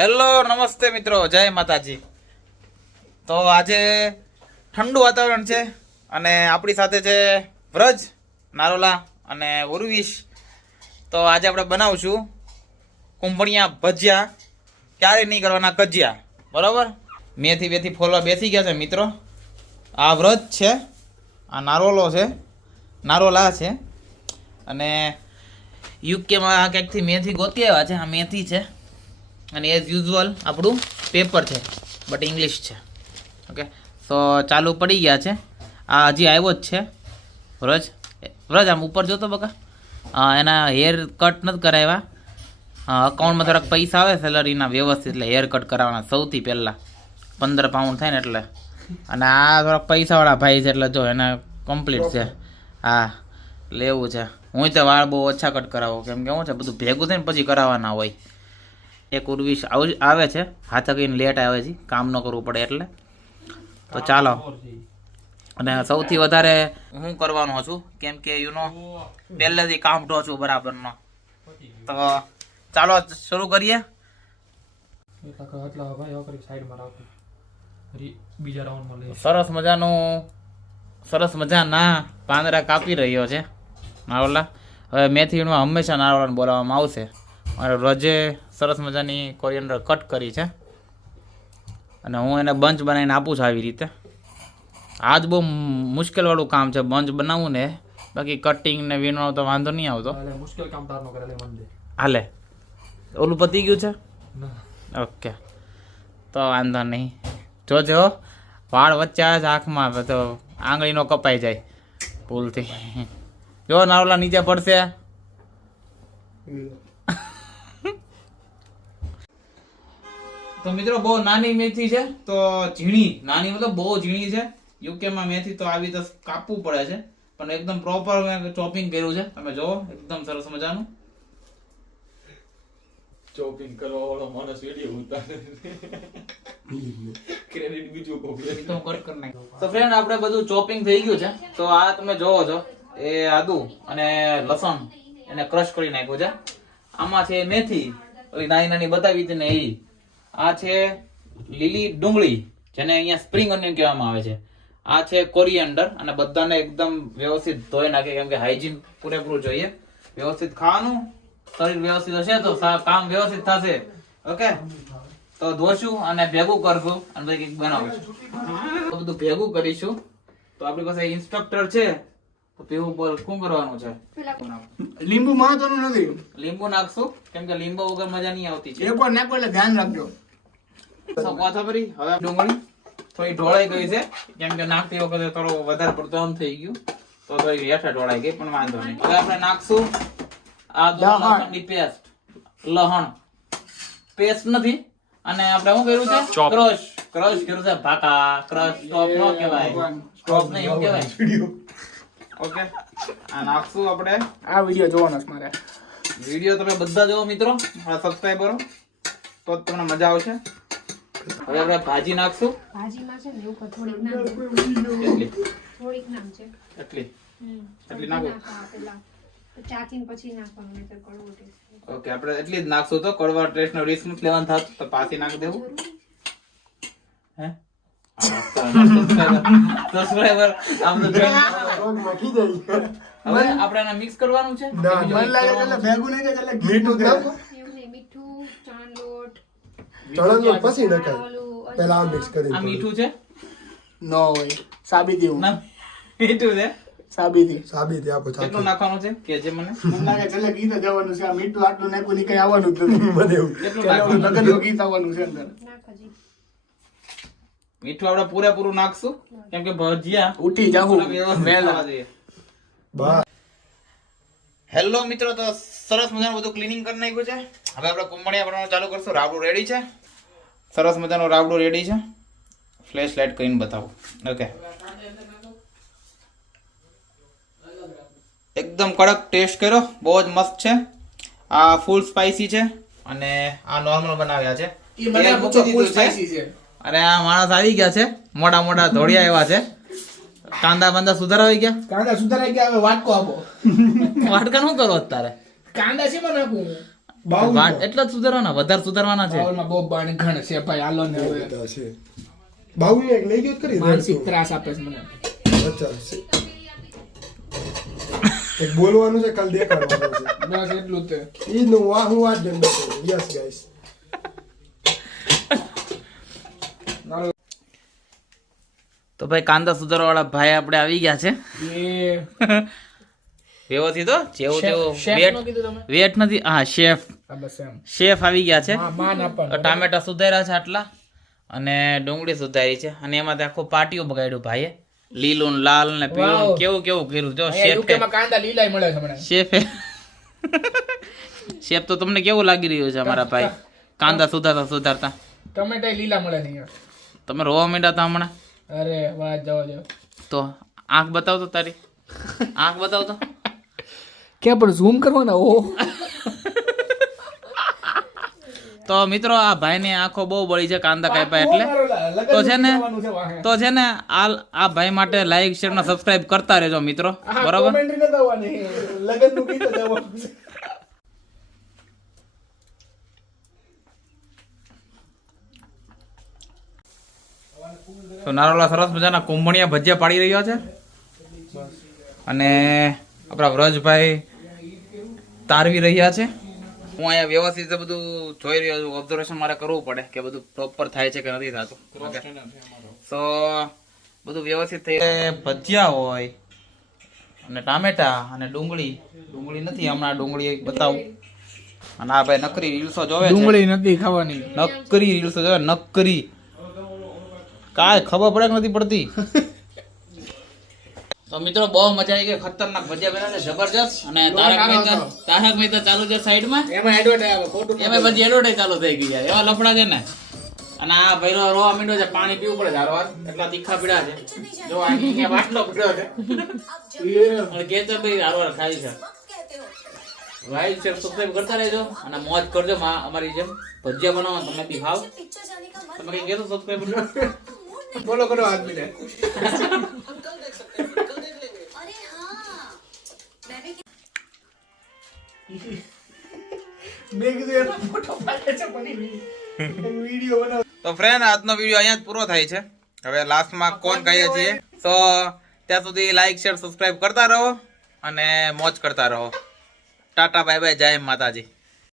Hello, નમસ્તે મિત્રો, જય માતાજી. તો આજે ઠંડુ વાતાવરણ છે અને આપણી સાથે છે વ્રજ, નારોલા અને ઉર્વિશ. તો આજે આપણે બનાવશું કુંભણિયા ભજીયા. ક્યારે નહીં કરવાના, કજિયા. બરાબર? મેથી બેથી ફોલવા બેસી ગયા છે મિત્રો. આ વ્રજ છે, આ નારોલો છે, નારોલા છે. અને યુકેમાં ક્યાંકથી મેથી ગોતી આવ્યા છે, આ મેથી છે. અને એઝ યુઝ્યુઅલ આપણું પેપર છે બટ ઇંગ્લિશ છે. ઓકે સો ચાલુ પડી ગયા છે. આ હજી આવ્યો જ છે. વ્રજ વ્રજ આમ ઉપર જોતો બકા? એના હેર કટ નથી કરાવ્યા. અકાઉન્ટમાં થોડાક પૈસા આવે સેલરીના વ્યવસ્થિત એટલે હેર કટ કરાવવાના સૌથી પહેલાં. પંદર પાઉન્ડ થાય ને એટલે. અને આ થોડાક પૈસાવાળા ભાઈ છે એટલે જો એને કમ્પ્લીટ છે. હા, લેવું છે. હું તો વાળ બહુ ઓછા કટ કરાવો. કેમ કે હું છે, બધું ભેગું થઈને પછી કરાવવાના હોય. એક ઉર્વિશ આવ- છે. હાથે કહીને લેટ આવે છે. કામ ન કરવું પડે એટલે. તો ચાલો. અને સૌથી વધારે હું કરવાનો છું. કેમ કે યુ નો પહેલેથી કામ ઢો છું બરાબરનો. તો ચાલો શરૂ કરીએ. સરસ મજાનું સરસ મજાના પાંદડા કાપી રહ્યો છે. નારોલા હવે મેથીમાં હંમેશા નારોલાને બોલાવવામાં આવશે. અને રજે સરસ મજાની કોરિયન્ડર કટ કરી છે. અને હું એને બંચ બનાવીને આપું છું આવી રીતે. આજ બહુ મુશ્કેલવાળું કામ છે બંચ બનાવવું ને બાકી કટિંગ ને વીણવાનો તો વાંધો નહીં આવતો. મુશ્કેલ કામ હાલે. ઓલું પતી ગયું છે? ઓકે. તો વાંધો નહીં. જોજો વાળ વચ્ચે આવે છે આંખમાં તો આંગળીનો કપાઈ જાય ભૂલથી. જો નારોલા નીચે પડશે. તો મિત્રો બહુ નાની મેથી છે તો ઝીણી નાની મતલબ બહુ ઝીણી છે. યુકેમાં મેથી તો આવી રીતે કાપવું પડે છે પણ એકદમ પ્રોપર ચોપિંગ કર્યું છે. તમે જોવો એકદમ સરસ મજાનું. ચોપિંગ કરવા વાળો માણસ વિડિયો ઉતારે ક્રેડિટ બીજું તો તો ફ્રેન્ડ આપણે બધું ચોપિંગ થઈ ગયું છે. તો આ તમે જોવો છો એ આદુ અને લસણ એને ક્રશ કરી નાખ્યું છે. આમાં છે મેથી ઓલી નાની નાની બતાવી હતી ને એ. આ છે લીલી ડુંગળી જેને અહીંયા સ્પ્રિંગ ઓનિયન કહેવામાં આવે છે. આ છે કોરિયન્ડર અને બધાને એકદમ વ્યવસ્થિત ધોઈ નાખે કેમ કે હાઇજીન પૂરેપૂરું જોઈએ. વ્યવસ્થિત ખાવાનું શરીર વ્યવસ્થિત હશે તો કામ વ્યવસ્થિત થશે. ઓકે? તો ધોશું અને ભેગું કરશું અને પછી કંઈક બનાવીશું. બધું ભેગું કરીશું. તો આપણી પાસે ઇન્સ્ટ્રક્ટર છે. તો પીવું પર શું કરવાનું છે? લીંબુ મહત્વનું નથી. લીંબુ નાખશું કેમ કે લીંબુ વગર મજા નહીં આવતી છે. એક વાર નાખો એટલે ધ્યાન રાખજો. હવે ડુંગળી થોડી ઢોળાઈ ગઈ છે. કેમ કે નાખતી વખતે થોડું વધારે પડતું આમ થઈ ગયું. તો થોડી હેઠળ ઢોળાઈ ગઈ પણ વાંધો નહીં. હવે આપણે નાખશું આદુ લસણની પેસ્ટ. લહણ. પેસ્ટ નથી. અને આપણે શું કર્યું છે? ક્રશ. ક્રશ કર્યું છે. ભાકા ક્રશ સ્ટોપ નો કહેવાય. સ્ટોપ નહીં એવું કહેવાય. ઓકે આ નાખશું આપણે. આ વીડિયો જોવાનો છે મારે. વીડિયો તમે બધા જોવો મિત્રો. સબસ્ક્રાઇબ કરો તો જ તમને મજા આવશે. હવે આપણે ભાજી નાખશું. ભાજીમાં છે ને ઉપર થોડીક નામ છે. થોડીક નામ છે. એટલી. એટલી નાખો. નાખવા પછી નાખવાનું નહીંતર કડવો ટેસ્ટ. ઓકે આપણે એટલી જ નાખશું તો કડવા ટેસ્ટ નો રિસ્ક નથી લેવાનું થાત. તો પાછી નાખી દેવું. હે? સબસ્ક્રાઇબર આમ તો હવે આપણે એને મિક્સ કરવાનું છે. કે મને લાગે એટલે ભેગું નહીં થાય એટલે મીઠું એવું નહીં મીઠું ચણાનો લોટ ચણાનો પછી નખાય. પહેલા આ મિક્સ કરી આ મીઠું છે? નો હોય. સાબિતી હું મીઠું છે? સાબિતી. સાબિતી આપો કેટલું નાખવાનું છે? કે જે મને. મને લાગે છે ગીત જવાનું છે. આ મીઠું આટલું નાખ્યું ની કઈ આવવાનું જ નથી. મને એવું. કેટલું નાખવાનું લગનનું ગીત આવવાનું છે અંદર. મીઠું આપણે પૂરેપૂરું નાખશું. કેમ કે ભજીયા ઉઠી વ્યવસ્થિત વહેલા થવા હેલો મિત્રો તો સરસ મજાનું બધું ક્લીનિંગ કરી નાખ્યું છે. હવે આપણે કુંભણિયા બનાવવાનું ચાલુ કરશું. રાબડું રેડી છે. સરસ મજાનો રાવડો રેડી છે. ફ્લેશ લાઇટ કરીને બતાવો. ઓકે એકદમ કડક ટેસ્ટ કર્યો. બહુ જ મસ્ત છે. આ ફૂલ સ્પાઇસી છે અને આ નોર્મલ બનાવ્યા છે. અને આ માણસ આવી ગયા છે. મોટા મોટા ધોળિયા એવા છે. કાંદા બાંદા સુધારા આવી ગયા. કાંદા સુધારાઈ ગયા હવે વાટકો આપો. વાટકા શું કરો અત્યારે. કાંદા છે વાટ એટલા જ સુધારવાના? વધારે સુધારવાના છે? બાઉલમાં બહુ બાણગણ છે ભાઈ હાલો ને હવે. બાઉલ એક લઈ ગયો તો માનસિક ત્રાસ આપે છે મને. અચ્છા એક બોલવાનું છે કાલ દેખાડવાનું છે. બસ એટલું તે ઈ નું વા હું વાત જન યસ ગાઈસ તો ભાઈ કાંદા સુધારવા વાળા ભાઈ આપણે આવી ગયા છે. એ વ્યવસ્થિત હો જેવો તેવો વેટનું કીધું તમે? વેટ નથી. હા શેફ. હા બસ એમ. શેફ આવી ગયા છે. ટામેટા સુધાર્યા છે આટલા અને ડુંગળી સુધારી છે. અને એમાં આખું પાટીઓ બગાડ્યું ભાઈએ. લીલું લાલ ને પીળું કેવું કેવું કર્યું. જો શેફે કાંદા લીલાય મળે છે મને. શેફે શેફ તો તમને કેવું લાગી રહ્યું છે અમારા ભાઈ? કાંદા સુધારતા સુધારતા. ટમેટા લીલા મળે નહીં તમે રોવા માંડ્યા હતા હમણાં? અરે વાત જવા જાવ તો આંખ બતાવ તો તારી? આંખ બતાવ તો ક્યાં પણ ઝૂમ કરવાના? ઓ તો મિત્રો આ ભાઈની આંખો બહુ બળી છે કાંદા કાપ્યા એટલે. તો છે ને તો છે ને આ આ ભાઈ માટે લાઈક શેર ને સબસ્ક્રાઇબ કરતા રહેજો મિત્રો. બરોબર? તો નારોલા સરસ મજાના કુંભણિયા ભજીયા પાડી રહ્યા છે. અને આપણા વ્રજભાઈ તારવી રહ્યા છે? હું અહીંયા વ્યવસ્થિત બધું જોઈ રહ્યો છું. ઓબ્ઝર્વેશન મારે કરવું પડે કે બધું પ્રોપર થાય છે કે નથી થતું. તો બધું વ્યવસ્થિત થઈ ભજીયા હોય અને ટામેટા અને ડુંગળી. ડુંગળી નથી હમણાં ડુંગળી બતાવું. અને આ ભાઈ નકરી રીલ્સો જોવે ડુંગળી નથી ખાવાની. નકરી રીલ્સો જોવે નકરી. કાંઈ ખબર પડે કે નથી પડતી? તો મિત્રો બહુ મજા આવી ગઈ. ખતરનાક ભજીયા બનાવે જબરજસ્ત. અને તારક મહેતા તારક મહેતા ચાલુ છે સાઈડમાં. એમાં એડવર્ટાઈઝ ખોટું એમાં બધી એડવર્ટાઈઝ ચાલુ થઈ ગઈ યાર એવા લફડા છે ને. અને આ ભઈરો રોવા મીંડો છે પાણી પીવું પડે તારો એટલા તીખા પીડા છે. જો આ બાટલો પીડ્યો છે. અને કેચર ભાઈ હારવાર ખાઈ છે. લાઈક શેર સબસ્ક્રાઇબ કરતા રહેજો અને મોજ કરજો માં અમારી જેમ. ભજીયા બનાવવા તમને બી ભાવ તમે કઈ કહેતો સબસ્ક્રાઇબ બોલો કરો આદમી મેં કીધું એનો ફોટો પાડે છે પણ વીડિયો બનાવ. તો ફ્રેન્ડ આજનો વીડિયો અહીંયા જ પૂરો થાય છે. હવે લાસ્ટમાં કોણ કહીએ છીએ? તો ત્યાં સુધી લાઈક શેર સબસ્ક્રાઈબ કરતા રહો અને મોજ કરતા રહો. ટાટા બાય બાય જય માતાજી.